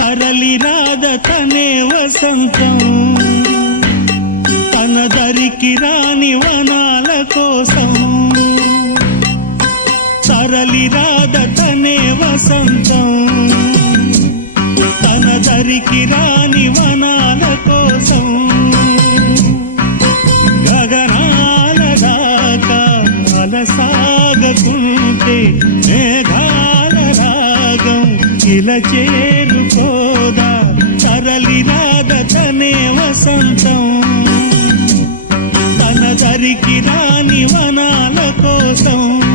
తరలి రాద తనే వసంతం తన దరికి రాని వనాల కోసం తరలి రాద తనే వసంతం తన దరికి రాని వనాల కోసం గగనాల దాకా అలసాగకుంటే మేఘాల రాగం ఇలా చేరుకోదా తరలి రాద తనే వసంతం తన దరికి రాని వనాల కోసం